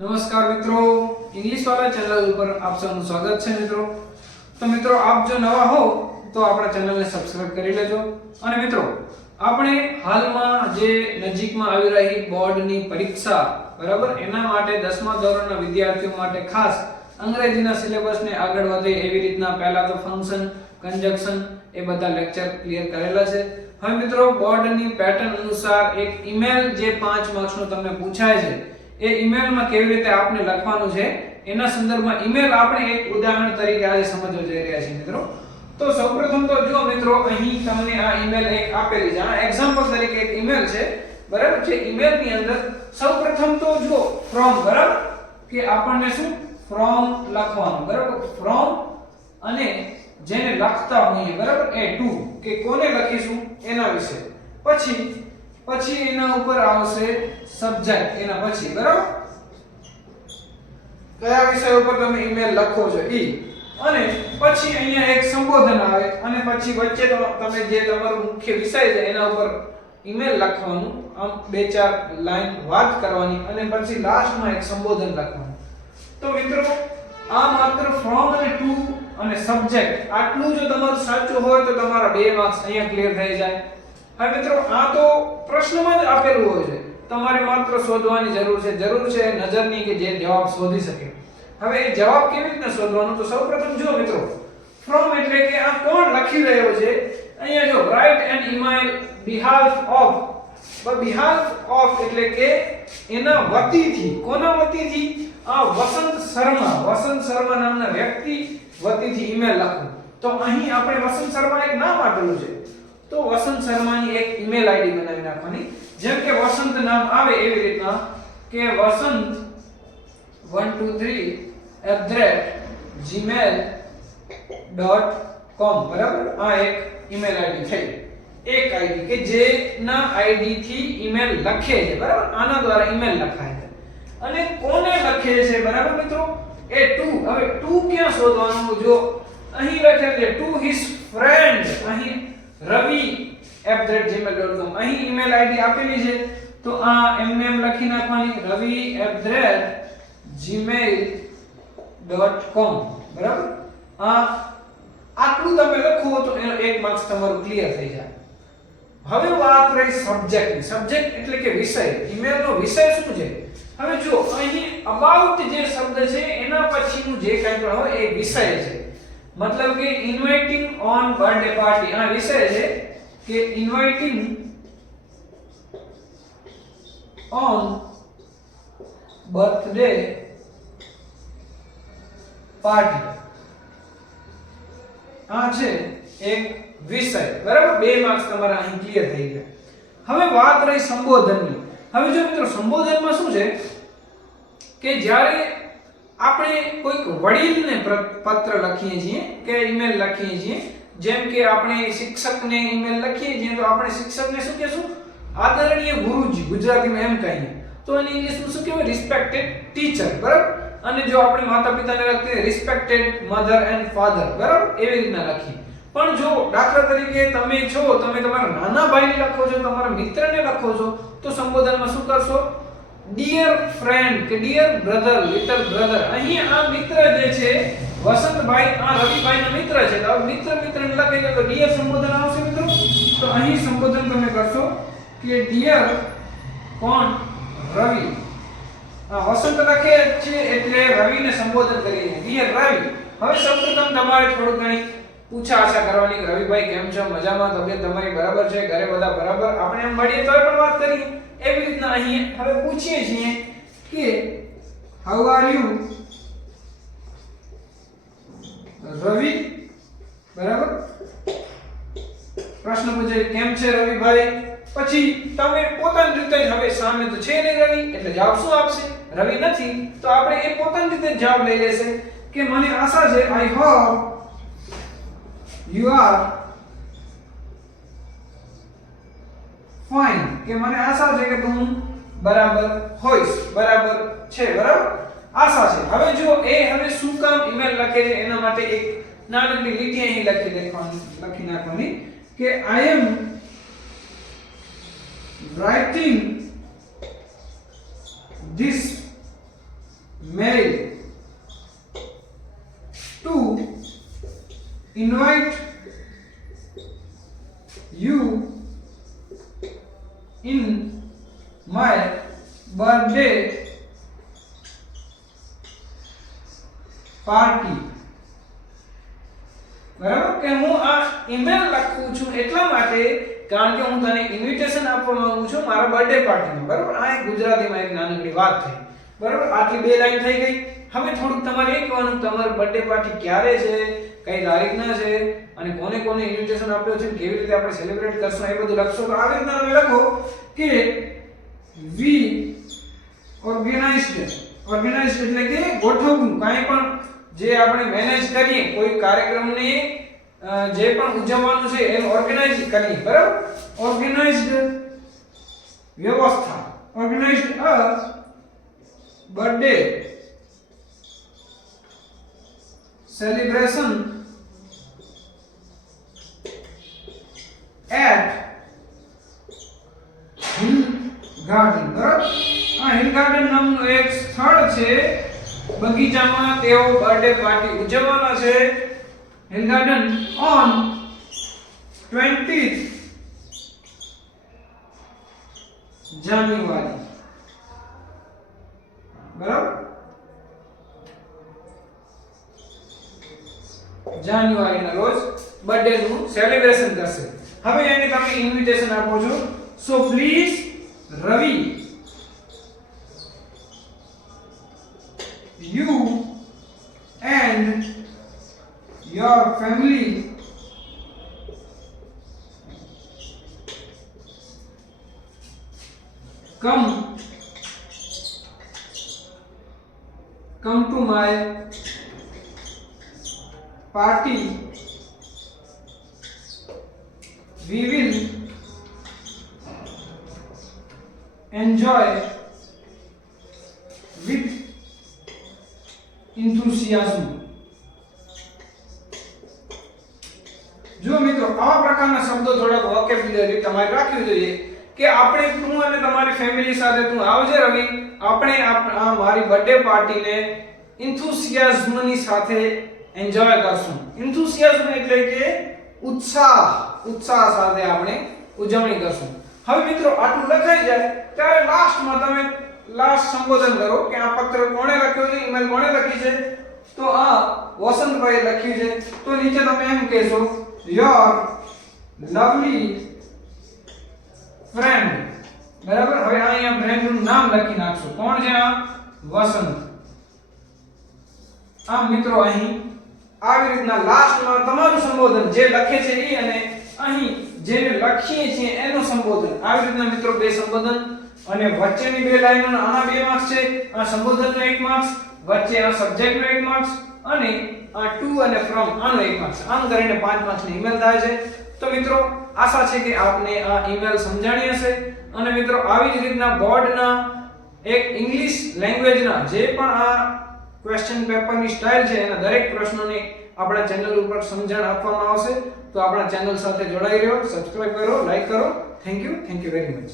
નમસ્કાર મિત્રો, ઇંગ્લિશ વાળા ચેનલ ઉપર આપ સૌનું સ્વાગત છે મિત્રો. તો મિત્રો, આપ જો નવા હો તો આપણા ચેનલને સબસ્ક્રાઇબ કરી લેજો. અને મિત્રો, આપણે હાલમાં જે નજીકમાં આવી રહી બોર્ડની પરીક્ષા બરાબર, એના માટે 10મા ધોરણના વિદ્યાર્થીઓ માટે ખાસ અંગ્રેજીના સિલેબસને આગળ વધે એવી રીતના પહેલા તો ફંક્શન, કન્જક્શન એ બધા લેક્ચર ક્લિયર કરેલા છે. હવે મિત્રો, બોર્ડની પેટર્ન અનુસાર એક ઈમેલ જે 5 માર્ક્સનો તમને પૂછાય છે, એ ઈમેલમાં કેવી રીતે આપને લખવાનું છે એના સંદર્ભમાં ઈમેલ આપણે એક ઉદાહરણ તરીકે આજે સમજવા જઈ રહ્યા છીએ મિત્રો. તો સૌપ્રથમ તો જુઓ મિત્રો, અહીં તમને આ ઈમેલ એક આપેલી છે. આ એક્ઝામ્પલ તરીકે એક ઈમેલ છે બરાબર. જે ઈમેલની અંદર સૌપ્રથમ તો જુઓ ફ્રોમ બરાબર, કે આપણને શું ફ્રોમ લખવાનું બરાબર. ફ્રોમ અને જેને લખતા હોઈએ બરાબર એ ટુ, કે કોને લખીશું એના વિશે. પછી એના ઉપર આવશે સબ્જેક્ટ એના પછી બરાબર, કયા વિષય ઉપર તમે ઈમેલ લખો છો ઈ. અને પછી અહીંયા એક સંબોધન આવે અને પછી વચ્ચે તમે જે તમારો મુખ્ય વિષય છે એના ઉપર ઈમેલ લખવાનું, આમ 2-4 લાઈન વાત કરવાની અને પછી લાસ્ટમાં એક સંબોધન લખવાનું. તો મિત્રો, આ માત્ર ફ્રોમ અને ટુ અને સબ્જેક્ટ આટલું જો તમારું સાચું હોય તો તમારા 2 માર્ક્સ અહીંયા ક્લિયર થઈ જાય. હવે મિત્રો, આ તો પ્રશ્નમાં જ આપેલું હોય છે, તમારે માત્ર શોધવાની જરૂર છે નજરની, કે જે જવાબ શોધી શકે. હવે એ જવાબ કેવી રીતે શોધવાનો? તો સૌપ્રથમ જુઓ મિત્રો, ફ્રોમ એટલે કે આ કોણ લખી રહ્યો છે. અહીંયા જો write an email behalf of એટલે કે એના વતીથી. કોના વતીથી? આ વસંત શર્મા નામના વ્યક્તિ વતીથી ઈમેલ લખો. તો અહીં આપણે વસંત શર્મા એક નામ આપેલું છે, તો વસંત શર્માની એક ઈમેલ આઈડી બનાવી નાખવાની. જેમ કે વસંત નામ આવે એવી રીતના કે wasant123@gmail.com બરાબર. આ એક ઈમેલ આઈડી થઈ. એક આઈડી કે જેના આઈડી થી ઈમેલ લખે છે બરાબર. આના દ્વારા ઈમેલ લખાય છે. અને કોને લખે છે બરાબર મિત્રો? એ ટુ. હવે ટુ ક્યાં શોધવાનું? જો અહીં લખેલ છે ટુ હિઝ ફ્રેન્ડ, અહીં ravi@gmail.com અહીં ઈમેલ આઈડી આપેલી છે. તો આ એમને એમ લખી નાખવાની ravi@gmail.com બરાબર. આ આટલું તમે લખો તો એનો 1 માર્ક્સ તમારું ક્લિયર થઈ જાય. હવે વાત રહી સબ્જેક્ટની. સબ્જેક્ટ એટલે કે વિષય. ઈમેલનો વિષય શું છે? હવે જો અહીં અબાઉટ જે શબ્દ છે એના પછીનું જે કંઈ પણ હોય એ વિષય છે. मतलब कि इनवाइटिंग ऑन बर्थडे पार्टी આ વિષય છે કે ઇનવાઇટિંગ ઓન બર્થડે પાર્ટી. આ છે એક વિષય બરાબર. 2 માર્ક્સ તમારા અહીં ક્લિયર થઈ ગયા. હવે વાત રહી સંબોધનની. હવે જો મિત્રો, સંબોધનમાં શું છે કે જ્યારે આપણે કોઈક વડીલને પત્ર લખીએ છીએ કે ઈમેલ લખીએ છીએ, જેમ કે આપણે શિક્ષકને ઈમેલ લખીએ છીએ તો આપણે શિક્ષકને શું કહેશું? આદરણીય ગુરુજી, ગુજરાતીમાં એમ કહીએ તો એને ઇંગ્લિશમાં શું કહેવાય? રિસ્પેક્ટેડ ટીચર બરાબર. અને જો આપણે માતા પિતાને લખીએ રિસ્પેક્ટેડ મધર એન્ડ ફાધર બરાબર, એવી રીતના લખીએ. પણ જો દાખલા તરીકે તમે તમારા નાના ભાઈને લખો છો, તમારા મિત્રને લખો છો, તો સંબોધનમાં શું કરશો? ડિયર ફ્રેન્ડ કે ડિયર બ્રધર, લિટલ બ્રધર. અહીં આ મિત્ર જે છે વસંતભાઈ, આ રવિભાઈના મિત્ર છે, તો મિત્રને લખે તો ડિયર સંબોધન આવશે મિત્રો. તો અહીં સંબોધન તમે કરશો કે ડિયર કોણ? રવિ. આ વસંત લખે છે એટલે રવિને સંબોધન કરીએ ડિયર રવિ. હવે સૌપ્રથમ તમારે થોડું ઘણી પૂછા આશા કરવાની કે રવિભાઈ કેમ છો? મજામાં? તબિયત તમારી બરાબર છે? ઘરે બધા બરાબર? આપણે એમ મળીએ તોય પણ વાત કરીએ એવી રીતના અહીં હવે પૂછીએ છીએ કે હાઉ આર યુ રવિ બરાબર. પ્રશ્ન પૂછે કેમ છે રવિભાઈ. પછી તમે પોતાની રીતે જ, હવે સામે તો છે નહીં રવિ એટલે જવાબ શું આપશે? રવિ નથી, તો આપણે એ પોતાની રીતે જવાબ લઈ લેશે કે મને આશા છે, I hope you are fine, કે મને આશા છે કે તું બરાબર હોઈશ, બરાબર છે બરાબર, આશા છે. હવે જો એ હવે શું કામ ઈમેલ લખે છે એના માટે એક નાનકડી લીટી અહીં લખી નાખવાની કે I am writing this mail to invite you in my birthday party. બરાબર કે હું આ ઈમેલ લખું છું એટલા માટે કારણ કે હું તને ઇન્વિટેશન આપવા માંગુ છું મારા બર્થડે પાર્ટીમાં. બરાબર, આ એક ગુજરાતીમાં એક નાનકડી વાત થઈ. બરાબર, આટલી બે લાઈન થઈ ગઈ. હવે થોડુંક તમારે એ કહેવાનું તમારી બર્થડે પાર્ટી ક્યારે છે, કઈ તારીખના છે અને કોને કોને ઇન્વિટેશન આપ્યો છે, કેવી રીતે આપણે સેલિબ્રેટ કરશું એ બધું લખશો. તો આવી રીતના તમે લખો કે વી ઓર્ગેનાઇઝડ એટલે કે ગોઠવવું, કાંઈ પણ જે આપણે મેનેજ કરીએ કોઈ કાર્યક્રમને જે પણ ઉજવવાનું છે એને ઓર્ગેનાઇઝ કરીએ. બરાબર, ઓર્ગેનાઇઝડ વ્યવસ્થા, organised a birthday celebration at Hill Garden. બરાબર, આ હિલ ગાર્ડન નામનું એક સ્થળ છે, બગીચામાં તેઓ બર્થડે પાર્ટી ઉજવવાના છે. હિલ ગાર્ડન ઓન 20th જાન્યુઆરી. બરાબર, જાન્યુઆરીના રોજ બર્થડે નું સેલિબ્રેશન કરશે. હવે એને તમે ઇન્વિટેશન આપો છો. So please Ravi, you and your family come to my party. We will enjoy with enthusiasm. જો મિત્રો આવા પ્રકારના શબ્દો થોડાક વોકેબ્યુલરી તમારે રાખવી જોઈએ કે આપણે તું અને તમારી ફેમિલી સાથે તું આવજે રવિ, આપણે આ મારી બર્થડે પાર્ટીને enthusiasmની સાથે એન્જોય કરશું. enthusiasm એટલે કે ઉત્સાહ સાથે આપણે ઉજવણી કરશું. હવે મિત્રો આટલું લખાઈ જાય ત્યારે લાસ્ટમાં તમે લાસ્ટ સંબોધન કરો કે આ પત્ર કોણે લખ્યો છે, ઈમેલ કોણે લખી છે. તો આ વસંતભાઈએ લખ્યું છે. તો નીચે તમે એમ કહેશો યોર લવલી ફ્રેન્ડ. બરાબર, હવે અહીંયા ફ્રેન્ડનું નામ લખી નાખશો. કોણ છે આ? વસંત. આમ મિત્રો અહીં આવી રીતના લાસ્ટમાં તમારું સંબોધન જે લખે છે એ અને અહીં જેને લખીએ છીએ એનું સંબોધન. આવી રીતના મિત્રો બે સંબોધન અને વચ્ચેની બે લાઈનોના આના 2 માર્ક્સ છે. આ સંબોધનનો 1 માર્ક્સ, વચ્ચે આ સબ્જેક્ટનો 1 માર્ક્સ અને આ ટુ અને ફ્રોમ આનો 1 માર્ક્સ. આમ કરીને 5 માર્ક્સની ઈમેલ થાય છે. તો મિત્રો આશા છે કે આપને આ ઈમેલ સમજાણી હશે અને મિત્રો આવી જ રીતના બોર્ડના એક ઇંગ્લિશ લેંગ્વેજના જે પણ આ ક્વેશ્ચન પેપરની સ્ટાઇલ છે એના દરેક પ્રશ્નોની આપણા ચેનલ ઉપર સમજણ આપવામાં આવશે. તો આપણા ચેનલ સાથે જોડાઈ રહ્યો, સબસ્ક્રાઇબ કરો, લાઈક કરો. Thank you very much.